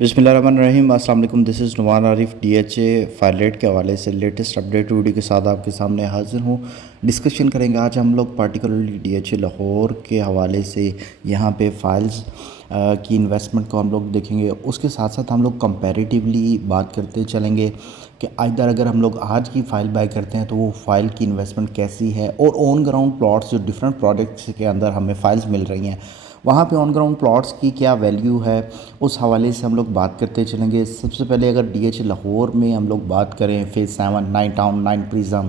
बिस्मिल्लाहिर्रहमानिर्रहीम। अस्सलाम वालेकुम। This is Numan Arif. DHA file rate के हवाले से लेटेस्ट अपडेट वीडियो के साथ आपके सामने हाजिर हूँ। डिस्कशन करेंगे आज हम लोग पार्टिकुलरली डीएचए लाहौर के हवाले से। यहाँ पे फाइल्स की इन्वेस्टमेंट को हम लोग देखेंगे, उसके साथ साथ हम लोग कंपैरेटिवली बात करते चलेंगे कि इधर अगर हम लोग आज की फ़ाइल बाय करते हैं तो वो फ़ाइल की इन्वेस्टमेंट कैसी है, और ऑन ग्राउंड प्लॉट्स जो डिफरेंट प्रोजेक्ट्स के अंदर हमें फ़ाइल्स मिल रही हैं वहाँ पे ऑन ग्राउंड प्लॉट्स की क्या वैल्यू है, उस हवाले से हम लोग बात करते चलेंगे। सबसे पहले अगर डीएचए लाहौर में हम लोग बात करें, phase 7, 9 town, 9 prism,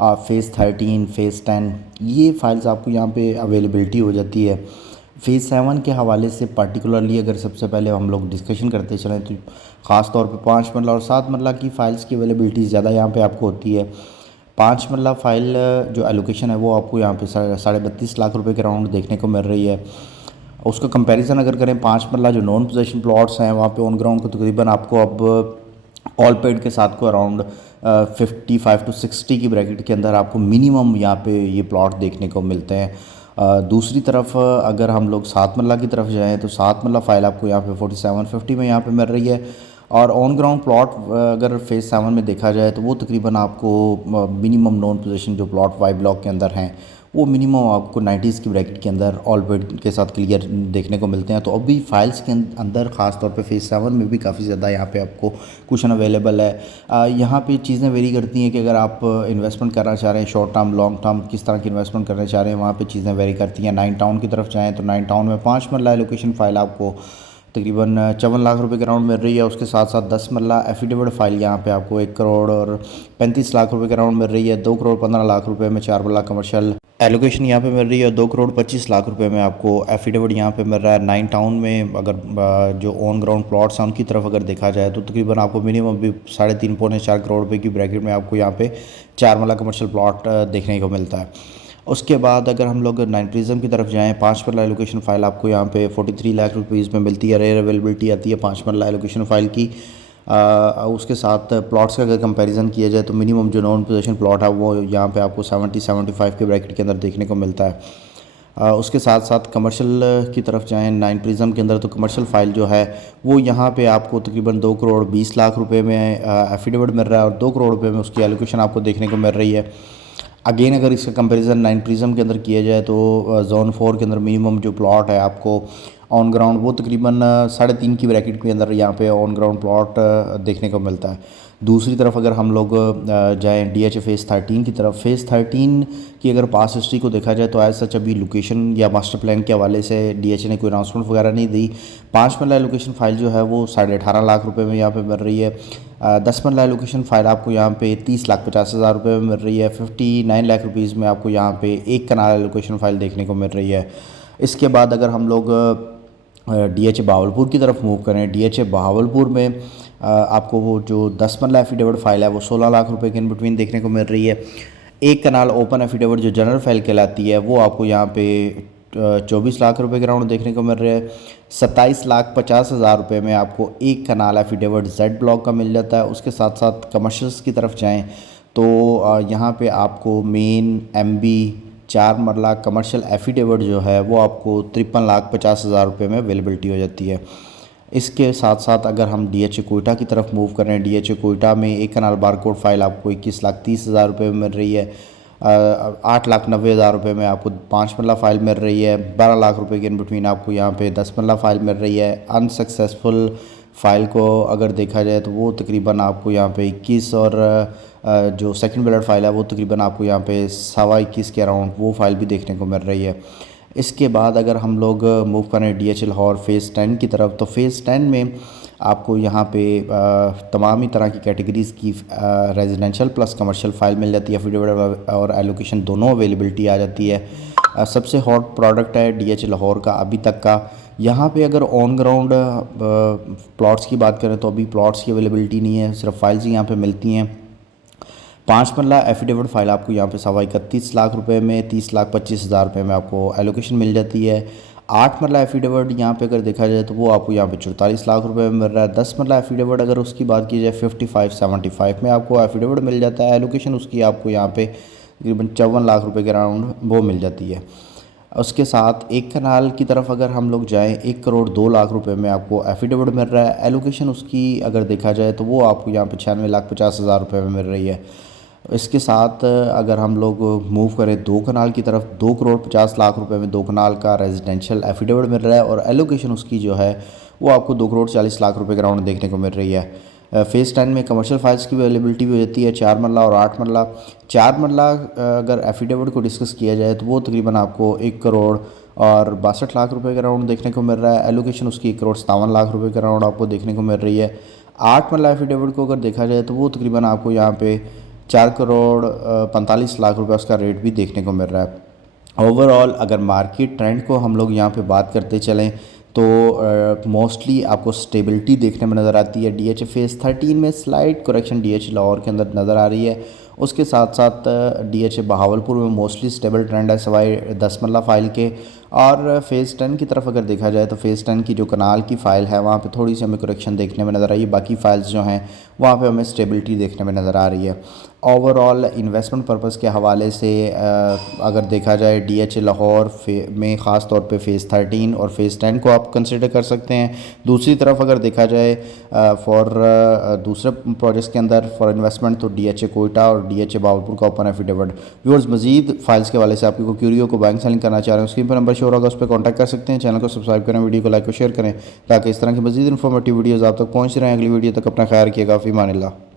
phase 13, phase 10, ये फाइल्स आपको यहाँ पे अवेलेबिलिटी हो जाती है। फ़ेज़ 7 के हवाले से पार्टिकुलरली अगर सबसे पहले हम लोग डिस्कशन करते चलें तो ख़ास तौर पे 5 मरला और 7 मरला की फ़ाइल्स की अवेलेबिलिटी ज़्यादा यहाँ पे आपको होती है। 5 मरला फ़ाइल जो एलोकेशन है वो आपको यहाँ पे 32.5 लाख रुपए के राउंड देखने को मिल रही है। उसका कंपैरिजन अगर करें 5 मरला जो नॉन पोजेशन प्लॉट्स हैं वहाँ पे ऑन ग्राउंड को तकरीबन आपको अब ऑल पेड के साथ को अराउंड 55 टू 60 की ब्रैकेट के अंदर आपको मिनिमम यहाँ पे ये प्लॉट देखने को मिलते हैं। दूसरी तरफ अगर हम लोग 7 मरला की तरफ जाएँ तो 7 मरला फ़ाइल आपको यहाँ पे 4750 में यहाँ पे मिल रही है। और ऑन ग्राउंड प्लॉट अगर फ़ेज़ 7 में देखा जाए तो वो तकरीबन आपको मिनिमम नॉन पोजेशन जो प्लॉट वाई ब्लॉक के अंदर हैं वो मिनिमम आपको 90s की ब्रैकेट के अंदर ऑल पेड के साथ क्लियर देखने को मिलते हैं। तो अभी फाइल्स के अंदर ख़ास तौर पे फ़ेज़ 7 में भी काफ़ी ज़्यादा यहाँ पे आपको कुशन अवेलेबल है। यहाँ पे चीज़ें वेरी करती हैं कि अगर आप इन्वेस्टमेंट करना चाह रहे हैं शॉर्ट टर्म लॉन्ग टर्म किस तरह की इन्वेस्टमेंट करना चाह रहे हैं, वहाँ पे चीज़ें वेरी करती हैं। 9 टाउन की तरफ जाएँ तो 9 टाउन में 5 मरला एलोकेशन फ़ाइल आपको तकरीबन 54 लाख रुपए के राउंड मिल रही है। उसके साथ साथ 10 मरला एफिडेविट फ़ाइल यहाँ पे आपको 1 करोड़ और 35 लाख रुपए के राउंड मिल रही है। 2 करोड़ 15 लाख रुपए में 4 मरला कमर्शियल एलोकेशन यहाँ पे मिल रही है। 2 करोड़ 25 लाख रुपए में आपको एफिडेविट यहाँ पे मिल रहा है। 9 टाउन में अगर जो ऑन ग्राउंड प्लॉट्स हैं उनकी तरफ अगर देखा जाए तो तकरीबन आपको मिनिमम भी 3.5 पौने 4 करोड़ रुपए की ब्रैकेट में आपको यहाँ पे 4 मरला कमर्शियल प्लॉट देखने को मिलता है। उसके बाद अगर हम लोग 9 प्रिज्म की तरफ जाएँ, 5 मरला एलोकेशन फ़ाइल आपको यहाँ पे 43 लाख रुपीज़ में मिलती है। रेयर अवेलेबिलिटी आती है 5 मरला एलोकेशन फ़ाइल की। उसके साथ प्लॉट्स का अगर कंपैरिजन किया जाए तो मिनिमम जो नॉन पोजीशन प्लॉट है वो यहाँ पे आपको 70-75 के ब्रैकेट के अंदर देखने को मिलता है। उसके साथ साथ कमर्शियल की तरफ जाएँ 9 प्रिज्म के अंदर तो कमर्शियल फ़ाइल जो है वो यहाँ पे आपको तकरीबन 2 करोड़ 20 लाख रुपए में एफिडेविट मिल रहा है और 2 करोड़ रुपए में उसकी एलोकेशन आपको देखने को मिल रही है। अगेन अगर इसका कंपैरिजन 9 प्रिज्म के अंदर किया जाए तो जोन 4 के अंदर मिनिमम जो प्लॉट है आपको ऑन ग्राउंड वो तकरीबन 3.5 की ब्रैकेट के अंदर यहाँ पे ऑन ग्राउंड प्लॉट देखने को मिलता है। दूसरी तरफ अगर हम लोग जाएँ डीएचए फ़ेज़ 13 की तरफ, फ़ेज़ 13 की अगर पास हिस्ट्री को देखा जाए तो एज सच अभी लोकेशन या मास्टर प्लान के हवाले से डीएचए ने कोई अनाउंसमेंट वगैरह नहीं दी। 5 मरला लोकेशन फ़ाइल जो है वो 18.5 लाख रुपए में यहाँ पे मिल रही है। 10 मरला लोकेशन फ़ाइल आपको यहाँ पे 30,50,000 रुपये में मिल रही है। 59 लाख रुपीज़ में आपको यहाँ पे 1 कनाल लोकेशन फ़ाइल देखने को मिल रही है। इसके बाद अगर हम लोग डीएचए बहावलपुर की तरफ मूव करें, डीएचए बहावलपुर में आपको वो जो 10 मरला एफिडेविट फ़ाइल है वो 16 लाख रुपए के इन बिटवीन देखने को मिल रही है। 1 कनाल ओपन एफिडेविट जो जनरल फाइल कहलाती है वो आपको यहाँ पे 24 लाख रुपए के राउंड देखने को मिल रहे हैं। 27,50,000 रुपये में आपको 1 कनाल एफिडेविट जेड ब्लॉक का मिल जाता है। उसके साथ साथ कमर्शियल्स की तरफ जाएँ तो यहाँ पे आपको मेन एमबी 4 मरला कमर्शियल एफिडेविट जो है वो आपको 53,50,000 रुपये में अवेलेबिलिटी हो जाती है। इसके साथ साथ अगर हम डीएचए कोयटा की तरफ मूव करें, डीएचए कोयटा में 1 कनाल बारकोड फ़ाइल आपको 21,30,000 रुपये में मिल रही है। 8,90,000 रुपये में आपको 5 मरला फ़ाइल मिल रही है। 12 लाख रुपए के इन बिटवीन आपको यहाँ पे 10 मरला फ़ाइल मिल रही है। अनसक्सेसफुल फ़ाइल को अगर देखा जाए तो वो तकरीबन आपको यहाँ पे 21 और जो सेकंड बैलेट फ़ाइल है वो तकरीबन आपको यहाँ पे 21.25 के अराउंड वो फ़ाइल भी देखने को मिल रही है। इसके बाद अगर हम लोग मूव करें डीएचए लाहौर फ़ेज़ 10 की तरफ तो फ़ेज़ 10 में आपको यहाँ पे तमाम ही तरह की कैटेगरीज़ की रेजिडेंशियल प्लस कमर्शियल फ़ाइल मिल जाती है। एफिडेविट और एलोकेशन दोनों अवेलेबिलिटी आ जाती है। सबसे हॉट प्रोडक्ट है डीएचए लाहौर का अभी तक का। यहाँ पे अगर ऑन ग्राउंड प्लॉट्स की बात करें तो अभी प्लॉट्स की अवेलेबिलिटी नहीं है, सिर्फ फाइल्स ही यहाँ पे मिलती हैं। 5 मरला एफिडेविट फ़ाइल आपको यहाँ पे 31 लाख रुपए में 30,25,000 रुपये में आपको एलोकेशन मिल जाती है। 8 मरला एफिडेविट यहाँ पे अगर देखा जाए तो वो आपको यहाँ पे 44 लाख रुपए में मिल रहा है। 10 मरला एफिडेविट अगर उसकी बात की जाए 55-75 में आपको एफिडेविट मिल जाता है। एलोकेशन उसकी आपको यहाँ पे तकरीबन 54 लाख रुपए के राउंड वो मिल जाती है। उसके साथ एक कनाल की तरफ अगर हम लोग जाएं 1 करोड़ 2 लाख रुपए में आपको एफिडेविट मिल रहा है। एलोकेशन उसकी अगर देखा जाए तो वो आपको यहाँ पे 96,50,000 रुपये में मिल रही है। इसके साथ अगर हम लोग मूव करें 2 कनाल की तरफ 2 करोड़ 50 लाख रुपए में 2 कनाल का रेजिडेंशियल एफिडेविट मिल रहा है और एलोकेशन उसकी जो है वो आपको 2 करोड़ 40 लाख रुपए के राउंड देखने को मिल रही है। फेज़ 10 में कमर्शियल फाइल्स की अवेलेबिलिटी भी हो जाती है 4 मरला और 8 मरला। 4 मरला अगर एफिडेविट को डिस्कस किया जाए तो वो तकरीबन आपको 1 करोड़ 62 लाख रुपए का राउंड देखने को मिल रहा है। एलोकेशन उसकी 1 करोड़ 57 लाख रुपए का राउंड आपको देखने को मिल रही है। 8 मरला एफिडेविट को अगर देखा जाए तो वो तकरीबन आपको यहाँ पे 4 करोड़ 45 लाख रुपए उसका रेट भी देखने को मिल रहा है। ओवरऑल अगर मार्केट ट्रेंड को हम लोग यहाँ पे बात करते चलें तो मोस्टली आपको स्टेबिलिटी देखने में नज़र आती है। डीएचए फेज़ 13 में स्लाइड करेक्शन डीएचए लाहौर के अंदर नज़र आ रही है। उसके साथ साथ डीएचए बहावलपुर में मोस्टली स्टेबल ट्रेंड है सवाई 10 मरला फाइल के। और फेज़ 10 की तरफ अगर देखा जाए तो फेज़ 10 की जो कनाल की फ़ाइल है वहाँ पे थोड़ी सी हमें करेक्शन देखने में नज़र आई है। बाकी फ़ाइल्स जो हैं वहाँ पे हमें स्टेबिलिटी देखने में नज़र आ रही है। ओवरऑल इन्वेस्टमेंट पर्पज़ के हवाले से अगर देखा जाए डीएचए लाहौर में ख़ास तौर पे फ़ेज़ 13 और फ़ेज़ 10 को आप कंसिडर कर सकते हैं। दूसरी तरफ अगर देखा जाए फॉर दूसरे प्रोजेक्ट्स के अंदर फॉर इन्वेस्टमेंट तो डीएचए कोयटा और डीएचए बावलपुर का ओपन एफिडेविट। व्यूअर्स मजीद फाइल्स के हवाले से आपकी को क्यूरियो को बैंक सेलिंग करना चाह रहे हैं स्क्रीन पर नंबर शो होगा, उस पर कॉन्टैक्ट कर सकते हैं। चैनल को सब्सक्राइब करें, वीडियो को लाइक और शेयर करें ताकि इस तरह की मजीद इन्फॉर्मेटिव वीडियोज़ आप तक पहुँच रहे हैं। अगली वीडियो तक अपना ख्याल रखिएगा। फ़ी अमान अल्लाह।